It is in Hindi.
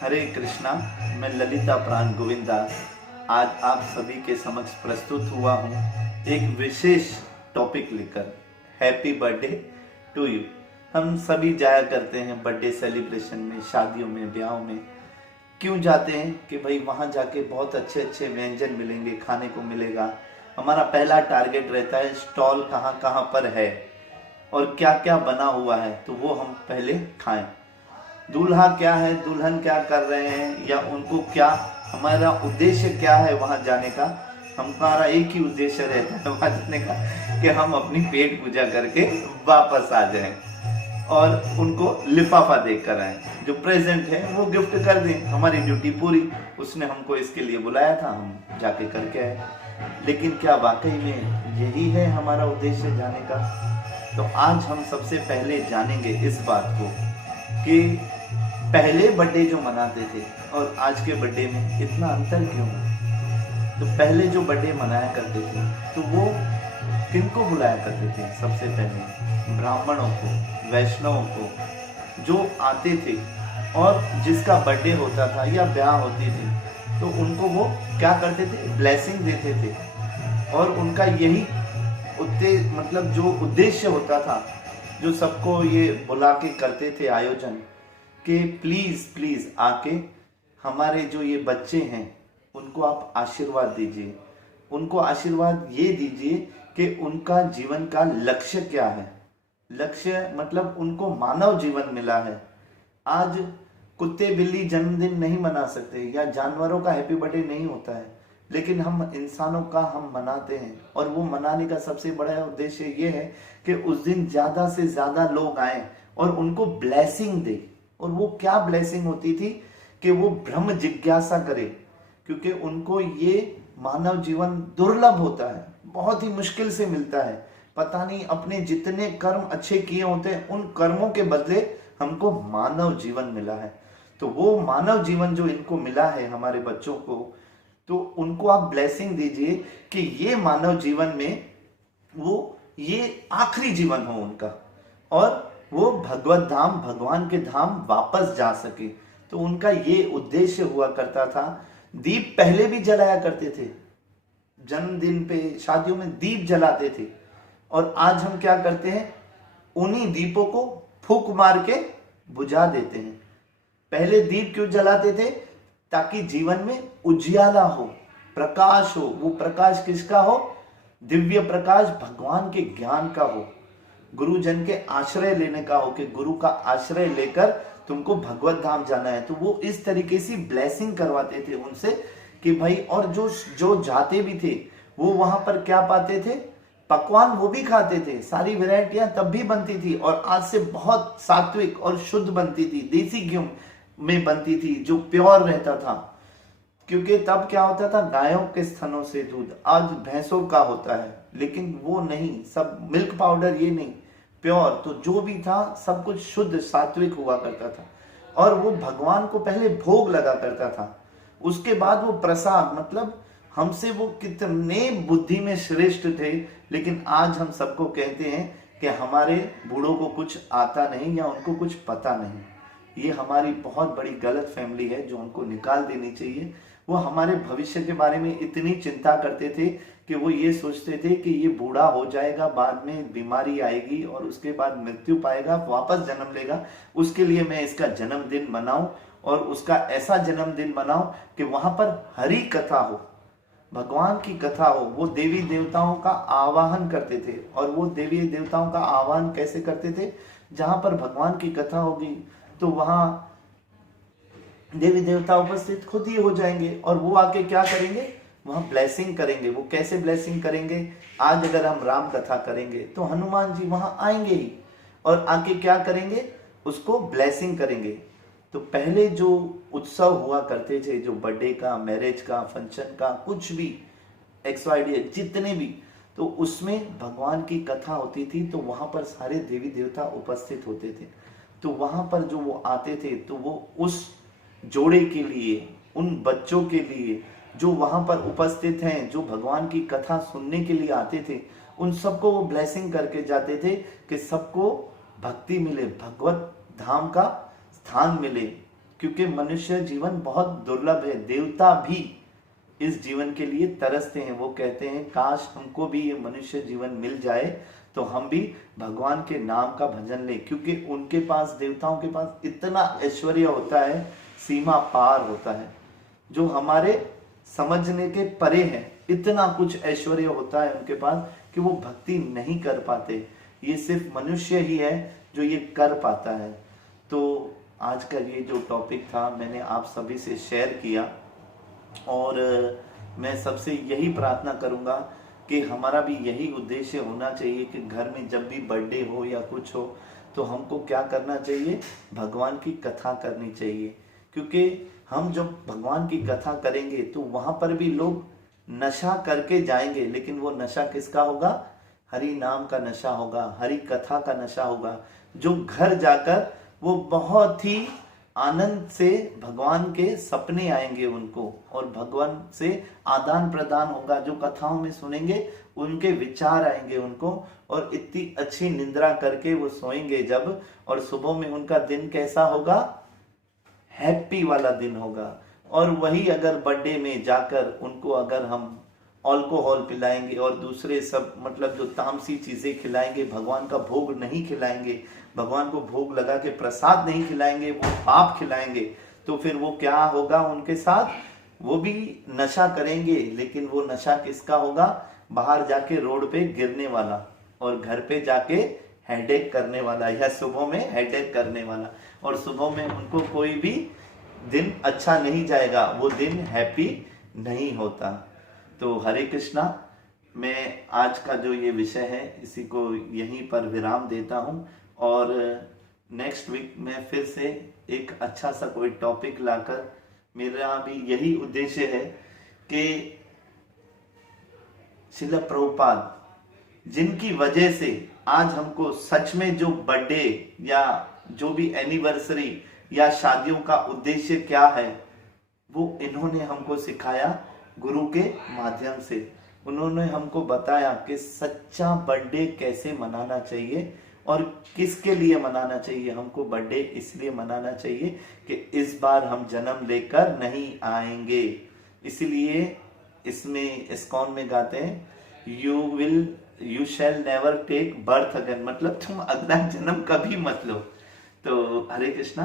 हरे कृष्णा। मैं ललिता प्राण गोविंदास आज आप सभी के समक्ष प्रस्तुत हुआ हूँ एक विशेष टॉपिक लेकर। Happy birthday to you. हम सभी जाया करते हैं बर्थडे सेलिब्रेशन में, शादियों में, ब्याहों में। क्यों जाते हैं कि भाई वहाँ जाके बहुत अच्छे अच्छे व्यंजन मिलेंगे, खाने को मिलेगा। हमारा पहला टारगेट रहता है स्टॉल कहाँ कहाँ पर है और क्या क्या बना हुआ है, तो वो हम पहले खाएं। दूल्हा क्या है, दुल्हन क्या कर रहे हैं, या उनको क्या, हमारा उद्देश्य क्या है वहां जाने का। हमारा एक ही उद्देश्य रहता है वहां जाने का कि हम अपनी पेट पूजा करके वापस आ जाएं और उनको लिफाफा देकर आए, जो प्रेजेंट है वो गिफ्ट कर दें। हमारी ड्यूटी पूरी। उसने हमको इसके लिए बुलाया था, हम जाके करके आए। लेकिन क्या वाकई में यही है हमारा उद्देश्य जाने का? तो आज हम सबसे पहले जानेंगे इस बात को कि पहले बर्थडे जो मनाते थे और आज के बर्थडे में इतना अंतर क्यों है। तो पहले जो बर्थडे मनाया करते थे तो वो किनको बुलाया करते थे? सबसे पहले ब्राह्मणों को, वैष्णवों को, जो आते थे और जिसका बर्थडे होता था या ब्याह होती थी तो उनको वो क्या करते थे? ब्लेसिंग देते थे। और उनका यही मतलब जो उद्देश्य होता था, जो सबको ये बुला के करते थे आयोजन, कि प्लीज प्लीज आके हमारे जो ये बच्चे हैं उनको आप आशीर्वाद दीजिए। उनको आशीर्वाद ये दीजिए कि उनका जीवन का लक्ष्य क्या है। लक्ष्य मतलब उनको मानव जीवन मिला है। आज कुत्ते बिल्ली जन्मदिन नहीं मना सकते या जानवरों का हैप्पी बर्थडे नहीं होता है, लेकिन हम इंसानों का हम मनाते हैं। और वो मनाने का सबसे बड़ा उद्देश्य ये है कि उस दिन ज्यादा से ज्यादा लोग आए और उनको ब्लेसिंग दे। और वो क्या ब्लेसिंग होती थी कि वो ब्रह्म जिज्ञासा करे, क्योंकि उनको ये मानव जीवन दुर्लभ होता है, बहुत ही मुश्किल से मिलता है। पता नहीं अपने जितने कर्म अच्छे किए होते हैं उन कर्मों के बदले हमको मानव जीवन मिला है। तो वो मानव जीवन जो इनको मिला है हमारे बच्चों को, तो उनको आप ब्लेसिंग दीजिए कि ये मानव जीवन में वो ये आखिरी जीवन हो उनका और वो भगवत धाम, भगवान के धाम वापस जा सके। तो उनका ये उद्देश्य हुआ करता था। दीप पहले भी जलाया करते थे, जन्मदिन पे, शादियों में दीप जलाते थे। और आज हम क्या करते हैं? उन्हीं दीपों को फूंक मार के बुझा देते हैं। पहले दीप क्यों जलाते थे? ताकि जीवन में उजियाला हो, प्रकाश हो। वो प्रकाश किसका हो? दिव्य प्रकाश भगवान के ज्ञान का हो, गुरुजन के आश्रय लेने का हो, कि गुरु का आश्रय लेकर तुमको भगवत धाम जाना है। तो वो इस तरीके से ब्लेसिंग करवाते थे उनसे कि भाई, और जो जो जाते भी थे वो वहां पर क्या पाते थे? पकवान वो भी खाते थे, सारी वैरायटियां तब भी बनती थी और आज से बहुत सात्विक और शुद्ध बनती थी, देसी घी में बनती थी, जो प्योर रहता था। क्योंकि तब क्या होता था? गायों के स्तनों से दूध, आज भैंसों का होता है, लेकिन वो नहीं, सब मिल्क पाउडर, ये नहीं, प्योर। तो जो भी था सब कुछ शुद्ध सात्विक हुआ करता था। और वो भगवान को पहले भोग लगा करता था, उसके बाद वो प्रसाद। मतलब हमसे वो कितने बुद्धि में श्रेष्ठ थे। लेकिन आज हम सबको कहते हैं कि हमारे बूढ़ों को कुछ आता नहीं या उनको कुछ पता नहीं। ये हमारी बहुत बड़ी गलत फैमिली है जो उनको निकाल देनी चाहिए। वो हमारे भविष्य के बारे में इतनी चिंता करते थे कि वो ये सोचते थे कि ये बूढ़ा हो जाएगा, बाद में बीमारी आएगी और उसके बाद मृत्यु पाएगा, वापस जन्म लेगा, उसके लिए मैं इसका जन्मदिन मनाऊं और उसका ऐसा जन्मदिन मनाऊं कि वहां पर हरि कथा हो, भगवान की कथा हो। वो देवी देवताओं का आवाहन करते थे। और वो देवी देवताओं का आवाहन कैसे करते थे? जहां पर भगवान की कथा होगी तो वहां देवी देवता उपस्थित खुद ही हो जाएंगे और वो आके क्या करेंगे? वहां ब्लेसिंग करेंगे। वो कैसे ब्लेसिंग करेंगे? आज अगर हम राम कथा करेंगे तो हनुमान जी वहां आएंगे ही और आके क्या करेंगे? उसको ब्लेसिंग करेंगे। तो पहले जो उत्सव हुआ करते थे, जो बर्थडे का, मैरिज का, फंक्शन का, कुछ भी XYZ जितने भी, तो उसमें भगवान की कथा होती थी। तो वहां पर सारे देवी देवता उपस्थित होते थे। तो वहां पर जो वो आते थे तो वो उस जोड़े के लिए, उन बच्चों के लिए जो वहां पर उपस्थित हैं, जो भगवान की कथा सुनने के लिए आते थे, उन सबको वो ब्लेसिंग करके जाते थे कि सबको भक्ति मिले, भगवत धाम का स्थान मिले। क्योंकि मनुष्य जीवन बहुत दुर्लभ है। देवता भी इस जीवन के लिए तरसते हैं। वो कहते हैं काश हमको भी ये मनुष्य जीवन मिल जाए तो हम भी भगवान के नाम का भजन लें, क्योंकि उनके पास, देवताओं के पास इतना ऐश्वर्य होता है, सीमा पार होता है, जो हमारे समझने के परे है। इतना कुछ ऐश्वर्य होता है उनके पास कि वो भक्ति नहीं कर पाते। ये सिर्फ मनुष्य ही है जो ये कर पाता है। तो आज का ये जो टॉपिक था मैंने आप सभी से शेयर किया, और मैं सबसे यही प्रार्थना करूंगा कि हमारा भी यही उद्देश्य होना चाहिए कि घर में जब भी बर्थडे हो या कुछ हो तो हमको क्या करना चाहिए, भगवान की कथा करनी चाहिए। क्योंकि हम जब भगवान की कथा करेंगे तो वहां पर भी लोग नशा करके जाएंगे, लेकिन वो नशा किसका होगा, हरि नाम का नशा होगा, हरि कथा का नशा होगा, जो घर जाकर वो बहुत ही आनंद से भगवान के सपने आएंगे उनको, और भगवान से आदान प्रदान होगा। जो कथाओं में सुनेंगे उनके विचार आएंगे उनको, और इतनी अच्छी निद्रा करके वो सोएंगे जब, और सुबह में उनका दिन कैसा होगा, हैप्पी वाला दिन होगा। और वही अगर बर्थडे में जाकर उनको अगर हम अल्कोहल पिलाएंगे और दूसरे सब मतलब जो तामसी चीजें खिलाएंगे, भगवान का भोग नहीं खिलाएंगे, भगवान को भोग लगा के प्रसाद नहीं खिलाएंगे, वो पाप खिलाएंगे, तो फिर वो क्या होगा उनके साथ, वो भी नशा करेंगे, लेकिन वो नशा किसका होगा, बाहर जाके रोड पे गिरने वाला, और घर पे जाके हेडेक करने वाला, या सुबह में हेडेक करने वाला, और सुबह में उनको कोई भी दिन अच्छा नहीं जाएगा, वो दिन हैप्पी नहीं होता। तो हरे कृष्णा, मैं आज का जो ये विषय है इसी को यहीं पर विराम देता हूं, और नेक्स्ट वीक में फिर से एक अच्छा सा कोई टॉपिक लाकर, मेरा भी यही उद्देश्य है कि श्रील प्रभुपाद जिनकी वजह से आज हमको सच में जो बर्थडे या जो भी एनिवर्सरी या शादियों का उद्देश्य क्या है, वो इन्होंने हमको सिखाया गुरु के माध्यम से। उन्होंने हमको बताया कि सच्चा बर्थडे कैसे मनाना चाहिए और किसके लिए मनाना चाहिए। हमको बर्थडे इसलिए मनाना चाहिए कि इस बार हम जन्म लेकर नहीं आएंगे। इसलिए इसमें इस्कॉन में गाते हैं, you shall never take birth again, मतलब तुम अगला जन्म कभी मत लो। तो हरे कृष्णा।